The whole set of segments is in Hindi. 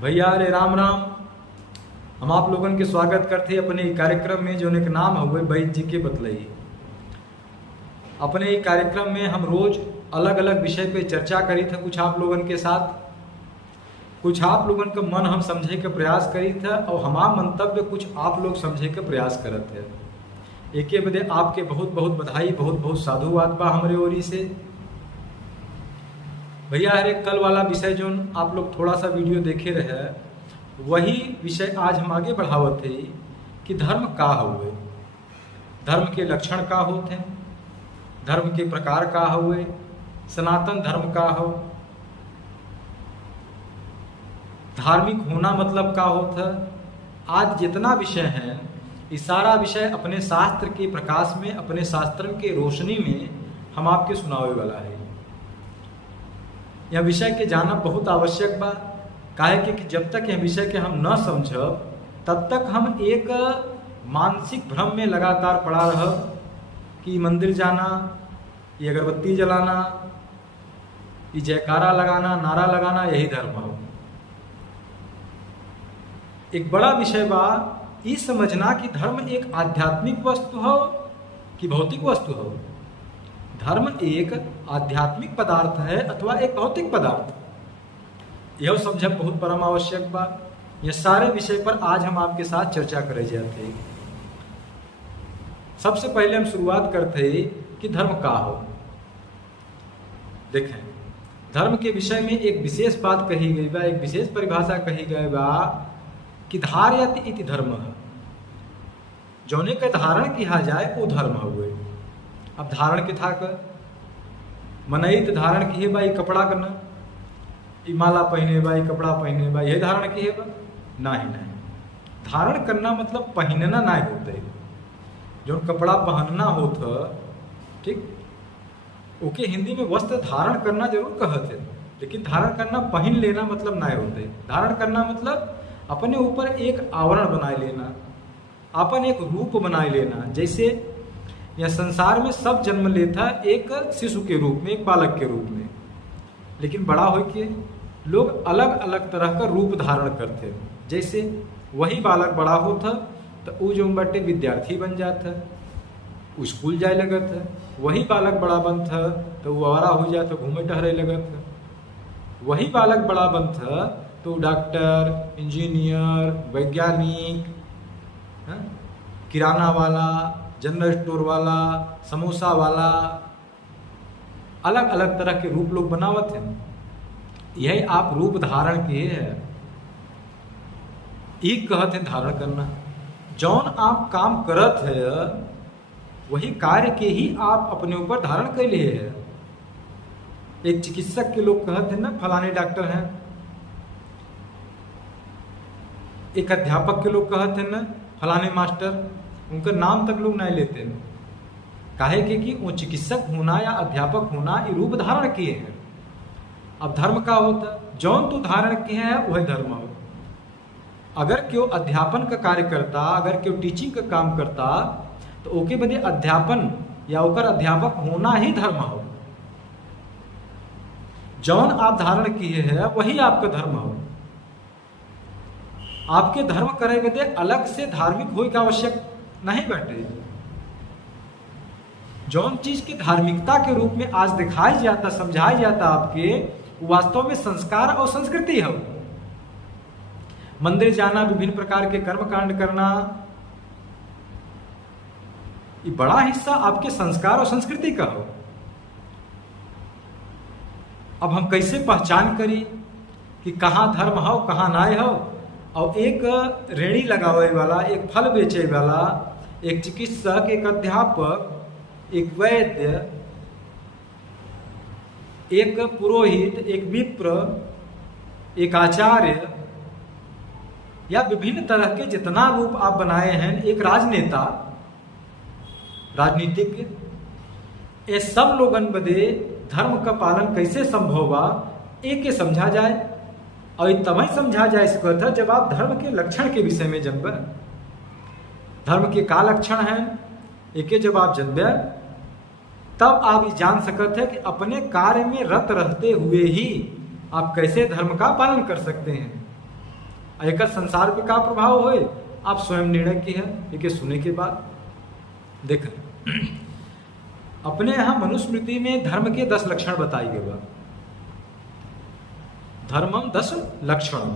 भैया अरे राम राम। हम आप लोगन के स्वागत करते अपने ई कार्यक्रम में जो एक नाम हुए वैद्य जी के बतलई। अपने ई कार्यक्रम में हम रोज अलग अलग विषय पे चर्चा करी थे कुछ आप लोगन के साथ, कुछ आप लोगन का मन हम समझे के प्रयास करी था और हमारा मंतव्य कुछ आप लोग समझे के प्रयास करत थे। एके बदे आपके बहुत बहुत बधाई, बहुत बहुत साधुवाद बा हमरे ओरी से। भैया अरे कल वाला विषय जो आप लोग थोड़ा सा वीडियो देखे रहे वही विषय आज हम आगे बढ़ावत थे कि धर्म का हुए, धर्म के लक्षण का होते हैं, धर्म के प्रकार का हुए, सनातन धर्म का हो, धार्मिक होना मतलब का होता। आज जितना विषय है इस सारा विषय अपने शास्त्र के प्रकाश में, अपने शास्त्र के रोशनी में हम आपके सुनावे वाला है। यह विषय के जानना बहुत आवश्यक बा, काहे कि जब तक यह विषय के हम न समझब तब तक हम एक मानसिक भ्रम में लगातार पड़ा रहब कि मंदिर जाना, ये अगरबत्ती जलाना, ये जयकारा लगाना, नारा लगाना यही धर्म हो। एक बड़ा विषय बा ये समझना कि धर्म एक आध्यात्मिक वस्तु हो कि भौतिक वस्तु हो। धर्म एक आध्यात्मिक पदार्थ है अथवा एक भौतिक पदार्थ, यह समझना बहुत परम आवश्यक बा। यह सारे विषय पर आज हम आपके साथ चर्चा करे जाते हैं। सबसे पहले हम शुरुआत करते कि धर्म का हो। देखें, धर्म के विषय में एक विशेष बात कही गई बा, एक विशेष परिभाषा कही गई बा कि धार्यत इति धर्म है। जौने का धारण किया जाए वो धर्म हुए। अब धारण के था कर मनई तो धारण किए बा कपड़ा करना, ई माला पहने बा, कपड़ा पहने बा, यही धारण किए बा नहीं। धारण करना मतलब पहनना नहीं होते। जो कपड़ा पहनना होता ठीक, ओके हिंदी में वस्त्र धारण करना जरूर कहते, लेकिन धारण करना पहन लेना मतलब नहीं होते। धारण करना मतलब अपने ऊपर एक आवरण बनाए लेना, अपन एक रूप बनाए लेना। जैसे यह संसार में सब जन्म लेता एक शिशु के रूप में, एक बालक के रूप में, लेकिन बड़ा हो के लोग अलग अलग तरह का रूप धारण करते। जैसे वही बालक बड़ा होता तो वो जो बटे विद्यार्थी बन जाता, वो स्कूल जाए लगत है। वही बालक बड़ा बनता तो वो आवारा हो जाता, घूमे टहरे लगत है। वही बालक बड़ा बनता तो डॉक्टर, इंजीनियर, वैज्ञानिक, किराना वाला, जनरल स्टोर वाला, समोसा वाला, अलग अलग तरह के रूप लोग बनावत हैं। यही आप रूप धारण किए है, एक कहते हैं धारण करना। जौन आप काम करत है वही कार्य के ही आप अपने ऊपर धारण कर लिए है। एक चिकित्सक के लोग कहते हैं ना फलाने डॉक्टर हैं, एक अध्यापक के लोग कहते हैं ना फलाने मास्टर, उनका नाम तक लोग नहीं लेते हैं। काहे कि वो चिकित्सक होना या अध्यापक होना ये रूप धारण किए हैं। अब धर्म का होता जौन तो धारण किए हैं वही धर्म हो। अगर क्यों अध्यापन का कार्य करता, अगर क्यों टीचिंग का काम करता तो ओके बदे अध्यापन या ओकर अध्यापक होना ही धर्म हो। जौन आप धारण किए हैं वही आपका धर्म हो। आपके धर्म करे बदे अलग से धार्मिक होने का आवश्यक नहीं बैठे। जौन चीज की धार्मिकता के रूप में आज दिखाई जाता, समझाई जाता आपके, वास्तव में संस्कार और संस्कृति है। मंदिर जाना, विभिन्न प्रकार के कर्म कांड करना, ये बड़ा हिस्सा आपके संस्कार और संस्कृति का हो। अब हम कैसे पहचान करी कि कहाँ धर्म हो कहाँ नाय हो। और एक रेड़ी लगावे वाला, एक फल बेचे वाला, एक चिकित्सक, एक अध्यापक, एक वैद्य, एक पुरोहित, एक विप्र, एक आचार्य, या विभिन्न तरह के जितना रूप आप बनाए हैं, एक राजनेता, राजनीतिज्ञ, ये सब लोगन बदे धर्म का पालन कैसे संभव बा एक के समझा जाए। और तभी समझा जा सकता है जब आप धर्म के लक्षण के विषय में जानबे। धर्म के का लक्षण है एक जब आप जानबे तब आप ये जान सकते हैं कि अपने कार्य में रत रहते हुए ही आप कैसे धर्म का पालन कर सकते हैं। एक संसार पे का प्रभाव होए आप स्वयं निर्णय की है एक सुने के बाद। देख अपने यहाँ मनुस्मृति में धर्म के 10 लक्षण बताई गए बा। धर्मम 10 लक्षण।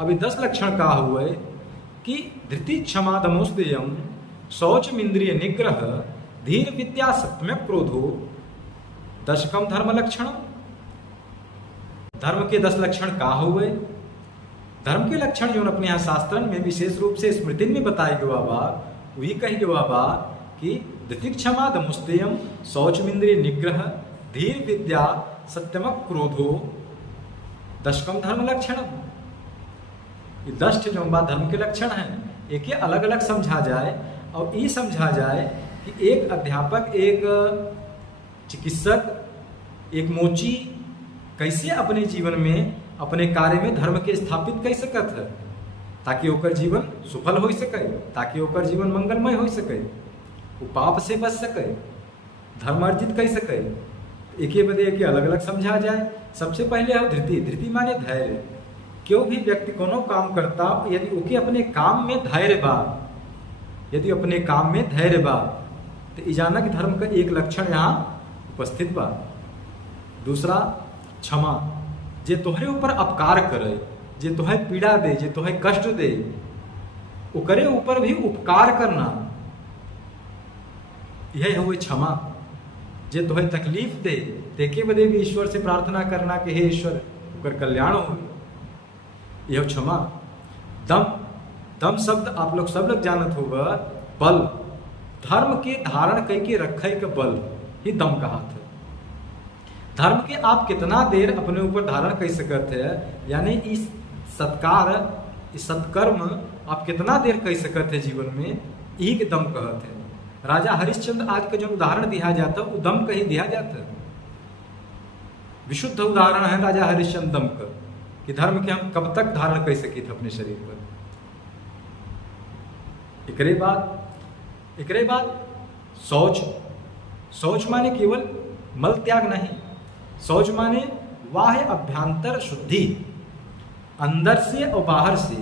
अभी 10 लक्षण का हुए कि धृति क्षमा दमोस्तेयम शौचम इंद्रिय निग्रह धीर विद्या सत्यम क्रोधो दशकम धर्म लक्षण। धर्म के 10 लक्षण का हुए। धर्म के लक्षण जो अपने यहाँ शास्त्रन में विशेष रूप से स्मृति में बताए गए बा वही कही गए बा कि धृति क्षमा दमुस्तेयम शौचमिंद्रिय निग्रह धीर विद्या सत्यम क्रोधो दशकम धर्म लक्षण। ये 10 जो बात धर्म के लक्षण हैं एक अलग अलग समझा जाए और ये समझा जाए कि एक अध्यापक एक चिकित्सक एक मोची कैसे अपने जीवन में अपने कार्य में धर्म के स्थापित कर सकत है ताकि ओकर जीवन सफल हो सके, ताकि ओकर जीवन मंगलमय हो सके, वो पाप से बच सके, धर्म अर्जित कर सके। एक बदे एक अलग अलग समझा जाए। सबसे पहले है धृति। धृति माने धैर्य। क्यों भी व्यक्ति कोनो काम करता यदि ओके अपने काम में धैर्य बा, यदि अपने काम में धैर्य बा तो इजानक धर्म का एक लक्षण यहाँ उपस्थित बा। दूसरा क्षमा। जे तोहरे ऊपर अपकार करे, जे तोहे पीड़ा दे, जे तोहे कष्ट दे, ओकरे ऊपर भी उपकार करना, यह हुए क्षमा। जे तोहे तकलीफ दे तेके बदे भी ईश्वर से प्रार्थना करना कि हे ईश्वर ओकर कल्याण हो, यह क्षमा। दम। दम शब्द आप लोग सब लोग जानत होगा बल। धर्म के धारण कई के रखे का बल ही दम कहा था। धर्म के आप कितना देर अपने ऊपर धारण कर सकते हैं, यानी इस सत्कार इस सत्कर्म आप कितना देर कर सकते हैं जीवन में, यही के दम कहते हैं। राजा हरिश्चंद्र आज का जो उदाहरण दिया जाता है वो दम का ही दिया जाता है। विशुद्ध उदाहरण है राजा हरिश्चंद्र दम का कि धर्म के हम कब तक धारण कर सके थे अपने शरीर पर। एकरे बाद शौच। शौच माने केवल मल त्याग नहीं, शौच माने बाह्य अभ्यंतर शुद्धि, अंदर से और बाहर से,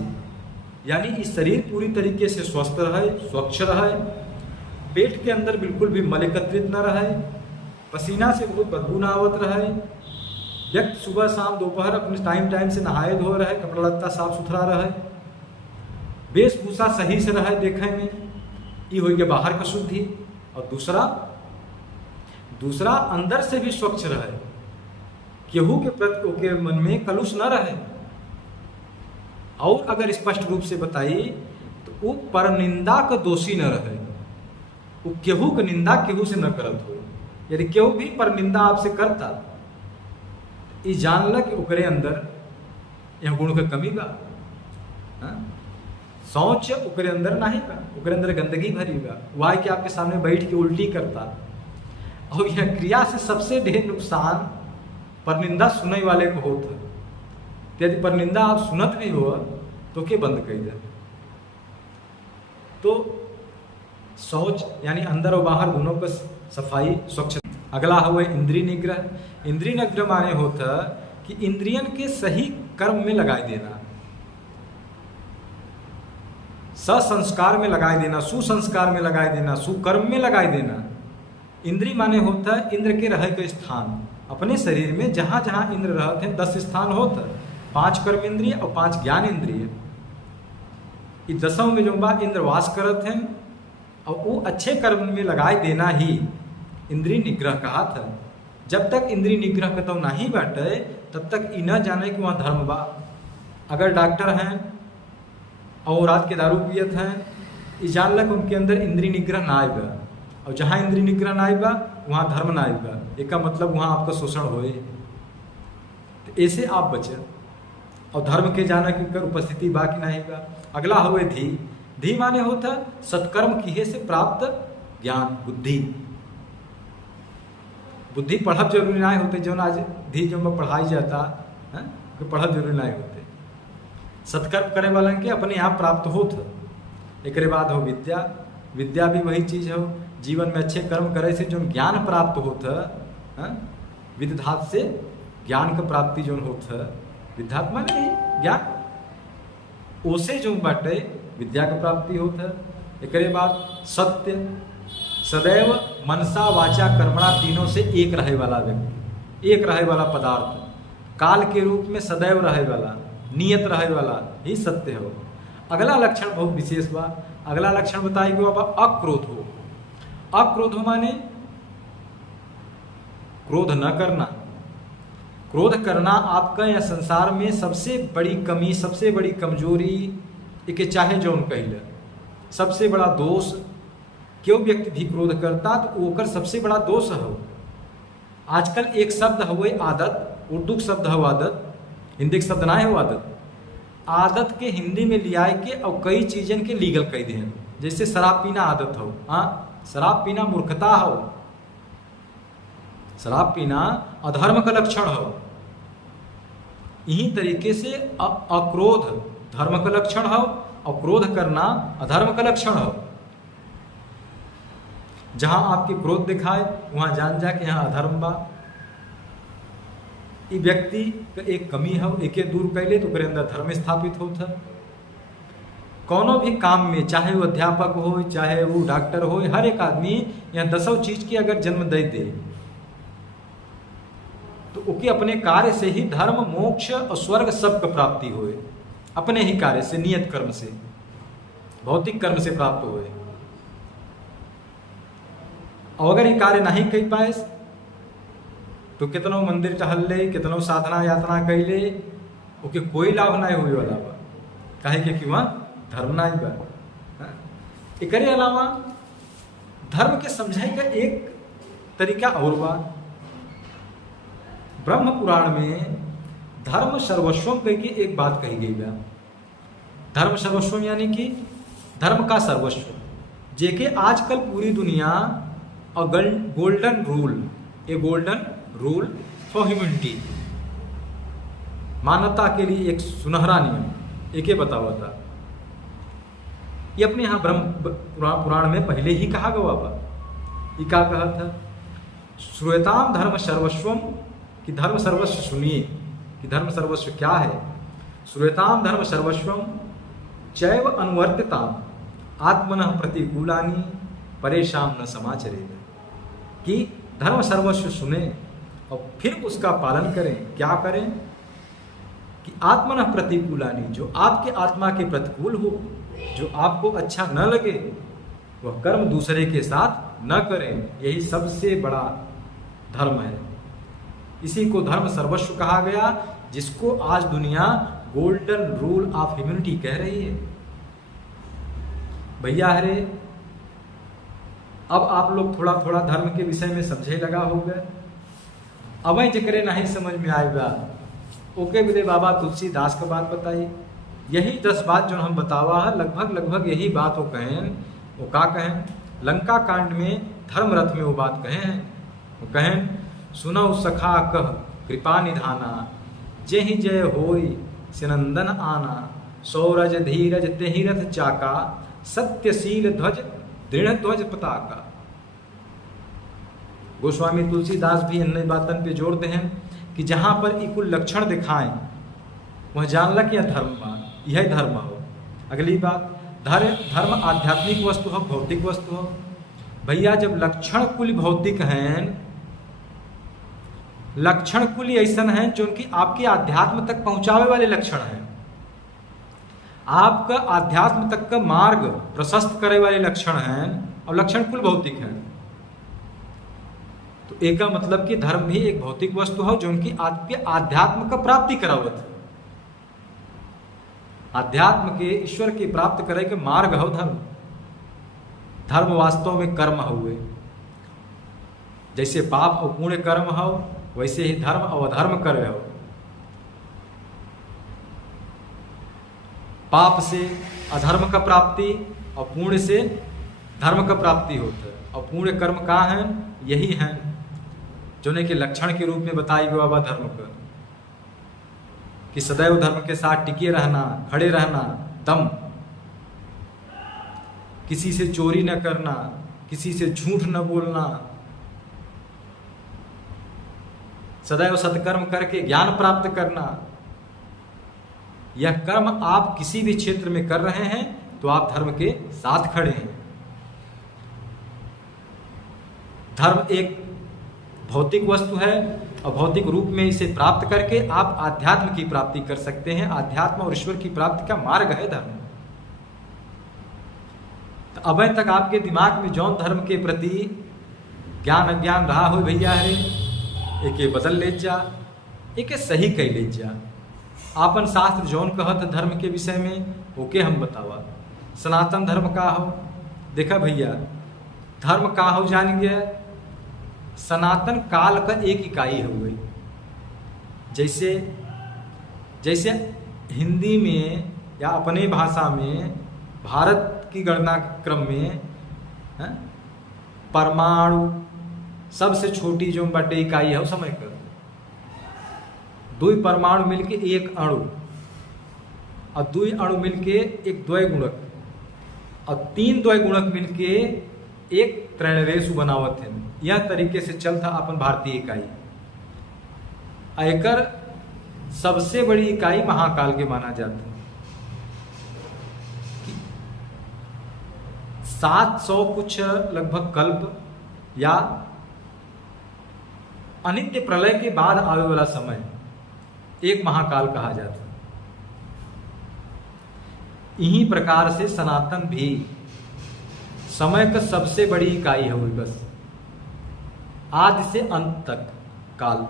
यानी इस शरीर पूरी तरीके से स्वस्थ रहे, स्वच्छ रहे, पेट के अंदर बिल्कुल भी मल एकत्रित न रहे, पसीना से बहुत बदबू न आवत रहे, व्यक्ति सुबह शाम दोपहर अपने टाइम से नहाए धो रहे, कपड़ा लत्ता साफ सुथरा रहे, वेशभूषा सही से रहे देखे में, ये हो गया बाहर का शुद्धि। और दूसरा अंदर से भी स्वच्छ रहे, केहू के प्रति ओके मन में कलुष न रहे। और अगर स्पष्ट रूप से बताइए तो वो परनिंदा का दोषी न रहे, वो केहू का निंदा केहू से न करत हो। यदि केहू भी परनिंदा आपसे करता ये जान ल कि ओकरे अंदर यह गुण का कमी बा। शौच ओकरे अंदर नहीं बा, ओकरे अंदर गंदगी भरी बा, वह कि आपके सामने बैठ के उल्टी करता। और यह क्रिया से सबसे ढेर नुकसान परनिंदा सुनने वाले को होता। यदि परनिंदा आप सुनत भी हो तो के बंद कर दे। तो शौच यानी अंदर और बाहर दोनों का सफाई स्वच्छ। अगला हुआ इंद्रिय निग्रह। इंद्रिय निग्रह माने होता कि इंद्रियन के सही कर्म में लगाए देना, ससंस्कार में लगाए देना, सुसंस्कार में लगाए देना, सुकर्म में लगाए देना। इंद्रिय माने होता है इंद्र के रहे के स्थान। अपने शरीर में जहाँ जहाँ इंद्र रहते हैं 10 स्थान होता, 5 कर्म इंद्रिय और 5 ज्ञान इंद्रिय। इस 10 में जो बात इंद्र वास करते हैं और वो अच्छे कर्म में लगाए देना ही इंद्रिय निग्रह कहा था। जब तक इंद्रिय निग्रह खत्म नहीं बैठे तब तक ये न जाने कि वहाँ धर्म बा। अगर डॉक्टर हैं और रात के दारू पियत हैं, ये जान लग उनके अंदर इंद्रिय निग्रह ना आएगा, और जहाँ इंद्रिय निग्रह ना आएगा वहाँ धर्म ना आएगा। एक का मतलब वहाँ आपका शोषण होए, तो ऐसे आप बचे। और धर्म के जाना की कर उपस्थिति बाकी नहीं बा। अगला हुए धी। धी माने होता सत्कर्म किए से प्राप्त ज्ञान, बुद्धि। बुद्धि पढ़ब जरूरी नहीं होते, जो आज धी जो में पढ़ाई जाता है कि पढ़ब जरूरी नहीं होते। सत्कर्म करे वाला के अपने आप प्राप्त होता। एक बाद हो विद्या। विद्या भी वही चीज हो, जीवन में अच्छे कर्म करे से जो ज्ञान प्राप्त होता, विद्धात से ज्ञान का प्राप्ति जो होता। विद्यात्मा नहीं ज्ञान। ओसे जो बाटे विद्या के प्राप्ति होता है। एकरे बाद सत्य, सदैव मनसा वाचा कर्मणा तीनों से एक रहे वाला व्यक्ति, एक रहे वाला पदार्थ, काल के रूप में सदैव रहे वाला, नियत रहे वाला ही सत्य हो। अगला लक्षण बहुत विशेष बा। अगला लक्षण बताई गया बा अक्रोध हो। अक्रोध हो माने क्रोध न करना। क्रोध करना आपका या संसार में सबसे बड़ी कमी, सबसे बड़ी कमजोरी, एक चाहे जो कहिला सबसे बड़ा दोष। क्यों व्यक्ति भी क्रोध करता तो ओकर सबसे बड़ा दोष हो। आजकल एक शब्द हुए आदत, उर्दू शब्द हो आदत, हिंदी के शब्द ना है वो आदत। आदत के हिंदी में लिया के और कई चीजन के लीगल कह दे। जैसे शराब पीना आदत हो, हाँ शराब पीना मूर्खता हो, शराब पीना अधर्म का लक्षण हो। यही तरीके से अक्रोध धर्म का लक्षण हो और क्रोध करना अधर्म का लक्षण हो। जहां आपकी क्रोध दिखाए वहां जान जा कि यहाँ अधर्म बा। ये व्यक्ति का एक कमी है, एके दूर कैले तो ओकरे अंदर धर्म स्थापित होता। कोनो भी काम में, चाहे वो अध्यापक हो चाहे वो डॉक्टर हो, हर एक आदमी यहाँ 10 चीज की अगर जन्म दे दे तो ओके अपने कार्य से ही धर्म, मोक्ष और स्वर्ग सब का प्राप्ति होए। अपने ही कार्य से, नियत कर्म से, भौतिक कर्म से प्राप्त होए। और अगर ये कार्य नहीं कर पाए तो कितनों मंदिर टहल ले, कितनों साधना यातना कैले, ओके कोई लाभ नहीं हुए वाला बा। काहे कि वहां धर्म नहीं बा। एकरे अलावा धर्म के समझाई का एक तरीका और बा। ब्रह्म पुराण में धर्म सर्वस्वम कह के एक बात कही गई बा। धर्म सर्वस्वम यानी कि धर्म का सर्वस्व, जेके आजकल पूरी दुनिया और golden rule, A golden rule for humanity, मानवता के लिए एक सुनहरा नियम एके बतावा था। ये अपने यहाँ ब्रह्म पुराण में पहले ही कहा गया बा। ये क्या कहा था? श्रूयताम धर्म सर्वस्वम, कि धर्म सर्वस्व सुनिए कि धर्म सर्वस्व क्या है। श्रूयताम धर्म सर्वस्वम चैव अनुवर्तिताम आत्मनः प्रतिकूलानि परेशान न समाचरेत। कि धर्म सर्वस्व सुने और फिर उसका पालन करें। क्या करें? कि आत्मनः प्रतिकूलानि, जो आपके आत्मा के प्रतिकूल हो, जो आपको अच्छा न लगे, वह कर्म दूसरे के साथ न करें। यही सबसे बड़ा धर्म है। इसी को धर्म सर्वस्व कहा गया, जिसको आज दुनिया गोल्डन रूल ऑफ ह्यूमैनिटी कह रही है। भैया हरे, अब आप लोग थोड़ा थोड़ा धर्म के विषय में समझे लगा हो गए। अब जकरे नहीं समझ में आएगा ओके बोले बाबा तुलसीदास का बात बताइए। यही 10 बात जो हम बतावा है, लगभग यही बात वो कहें। वो का कहें? लंका कांड में धर्म रथ में वो बात कहे हैं। वो कहें, सुनो सखा कह कृपा निधाना, जेहि जय होई सिनंदन आना, सौरज धीरज तेहि रथ चाका, सत्यशील ध्वज दृढ़ ध्वज पताका। गोस्वामी तुलसीदास भी इन बातन पे जोड़ते हैं कि जहां पर इकुल लक्षण दिखाएं वह जान लग यह धर्म बा, यह धर्म हो। अगली बात, धर्म आध्यात्मिक वस्तु हो, भौतिक वस्तु हो। भैया जब लक्षण कुल भौतिक हैं, लक्षण कुल ऐसा हैं जो उनकी आपके आध्यात्म तक पहुंचावे वाले लक्षण हैं, आपका आध्यात्म तक का मार्ग प्रशस्त करे वाले लक्षण हैं, और लक्षण कुल भौतिक हैं। तो एक का मतलब कि धर्म भी एक भौतिक वस्तु हो जो उनकी आपके आध्यात्म का प्राप्ति करावत, आध्यात्म के ईश्वर की प्राप्त करे के मार्ग हो धर्म। धर्म वास्तव में कर्म हुए। जैसे पाप और पुण्य कर्म हो, वैसे ही धर्म और अधर्म कर्म हो। पाप से अधर्म का प्राप्ति और पुण्य से धर्म का प्राप्ति होता है। और पुण्य कर्म का है? यही है जो ने के लक्षण के रूप में बताई गया बा धर्म का, कि सदैव धर्म के साथ टिके रहना, खड़े रहना, दम, किसी से चोरी न करना, किसी से झूठ न बोलना, सदैव सत्कर्म करके ज्ञान प्राप्त करना, यह कर्म आप किसी भी क्षेत्र में कर रहे हैं तो आप धर्म के साथ खड़े हैं। धर्म एक भौतिक वस्तु है और भौतिक रूप में इसे प्राप्त करके आप आध्यात्म की प्राप्ति कर सकते हैं। आध्यात्म और ईश्वर की प्राप्ति का मार्ग है धर्म। तो अभी तक आपके दिमाग में जौन धर्म के प्रति ज्ञान अज्ञान रहा हो भैया हरे, एके बदल ले जा, एके सही कह ले जा। आपन शास्त्र जौन कहत धर्म के विषय में ओके हम बतावा। सनातन धर्म का हो, देखा भैया धर्म का हो जान गया, सनातन काल का एक इकाई हो गई। जैसे जैसे हिंदी में या अपने भाषा में भारत की गणना क्रम में परमाणु सबसे छोटी जो बटे इकाई है वो समय कर, दो परमाणु मिलके एक अणु और दो अणु मिलके एक द्वय गुणक और तीन द्वय गुणक मिलके एक त्रणरेशु बनावत है। यह तरीके से चलता अपन भारतीय इकाई। आयकर सबसे बड़ी इकाई महाकाल के माना जाता है। 700 कुछ लगभग कल्प या अनित्य प्रलय के बाद आने वाला समय एक महाकाल कहा जाता है। इन्हीं प्रकार से सनातन भी समय का सबसे बड़ी इकाई है। वो बस आदि से अंत तक काल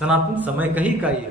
सनातन समय का ही इकाई है।